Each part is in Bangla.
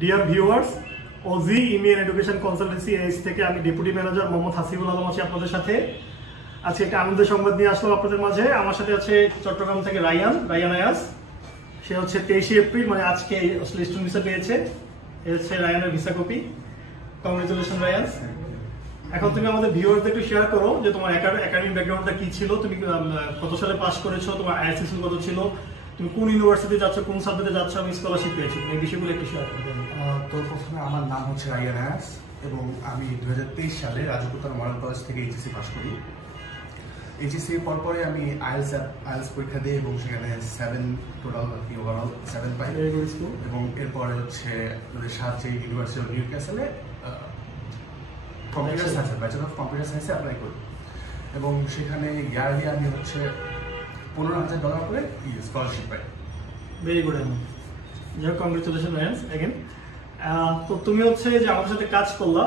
ডিয়ার ভিউয়ার্স, ওজি ইমেল এডুকেশন কনসালটেন্সি এজ থেকে আমি ডেপুটি ম্যানেজার মোহাম্মদ হাসিবুল আলম আছি আপনাদের সাথে। আজকে একটা আনন্দের সংবাদ নিয়ে আসলাম আপনাদের মাঝে। আমার সাথে আছে চট্টগ্রাম থেকে রায়ান আয়াস। সে হচ্ছে 23 এপ্রিল মানে আজকে স্টুডেন্ট ভিসা পেয়েছে। এ হচ্ছে রায়ানের ভিসা কপি। Congratulation Ryan. এখন তুমি আমাদের ভিউয়ারদের একটু শেয়ার করো যে তোমার একাডেমিক ব্যাকগ্রাউন্ডটা কি ছিল, তুমি কত সালে পাস করেছো, তোমার আইএসএস কত ছিল, তুমি কোন ইউনিভার্সিটি যাচ্ছ, কোন সাবজেক্টে যাচ্ছ, আমি স্কলারশিপ পেয়েছি, তুমি এই বিষয়গুলো একটু শেয়ার করবে। তো প্রথমে আমার নাম হচ্ছে রায়ান আয়াস এবং আমি 2023 সালে রাজপুতার মডেল কলেজ থেকে এইচএসসি পাস করি। এইচএসসি পরপরে আমি আইএলস পরীক্ষা দিই এবং সেখানে 7 টোটাল ওভারঅল 7 পাই এবং এরপরে হচ্ছে আমাদের সাথে ইউনিভার্সিটি অফ নিউ ক্যাসেলে computer science bachelor of computer সায়েন্সে অ্যাপ্লাই করি এবং সেখানে ইয়ারলি আমি হচ্ছে $15,000 করে স্কলারশিপ পাই। Very good. যাই হোক, কংগ্রেচুলেশন রায়ান অ্যাগেন। তো তুমি হচ্ছে যে আমাদের সাথে কাজ করলা,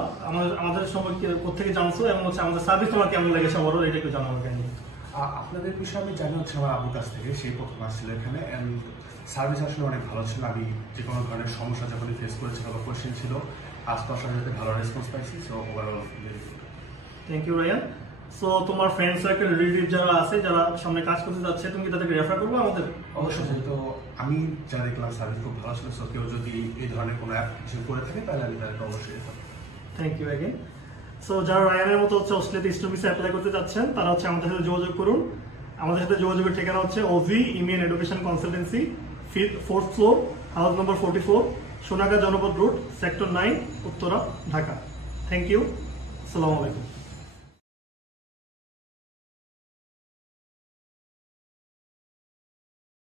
আমাদের সম্পর্কে কোথেকে জানছো এবং হচ্ছে আমাদের সার্ভিস তোমার কেমন লেগেছে ওভারঅল এটা একটু জানাবো। কেন আপনাদের বিষয়ে আমি জানি হচ্ছে আমার আব্বুর কাছ থেকে, সেই প্রথম আসছিল এখানে অ্যান্ড সার্ভিস আসলে অনেক ভালো ছিল। আমি যে কোনো ধরনের সমস্যা যখনই ফেস করেছিল বা কোয়েশ্চেন ছিল আস্তে সাথে ভালো রেসপন্স পাইছি। So overall thank you Rayan. So তোমার ফ্রেন্ড সার্কেল রিলেটিভ যারা আছে, যারা সামনে কাজ করতে যাচ্ছে, তুমি তাদেরকে রেফার করবো আমাদের? অবশ্যই। যেহেতু আমি যা দেখলাম সার্ভিস খুব ভালো ছিল, সো কেউ যদি এই ধরনের কোনো অ্যাপ্লিকেশন করে থাকে তাহলে আমি তাদেরকে অবশ্যই রেফার করব। Thank you again. সো যারা রায়ানের মতো হচ্ছে অস্ট্রেলিয়াতে স্টুডেন্ট ভিসা অ্যাপ্লাই করতে যাচ্ছেন তারা হচ্ছে আমাদের সাথে যোগাযোগ করুন। আমাদের সাথে যোগাযোগের ঠিকানা হচ্ছে ওজি ইমেল education consultancy, 4th floor, house number 44, Sonargaon Janapath road, sector 9, Uttara, Dhaka. Thank you. আসসালামু আলাইকুম।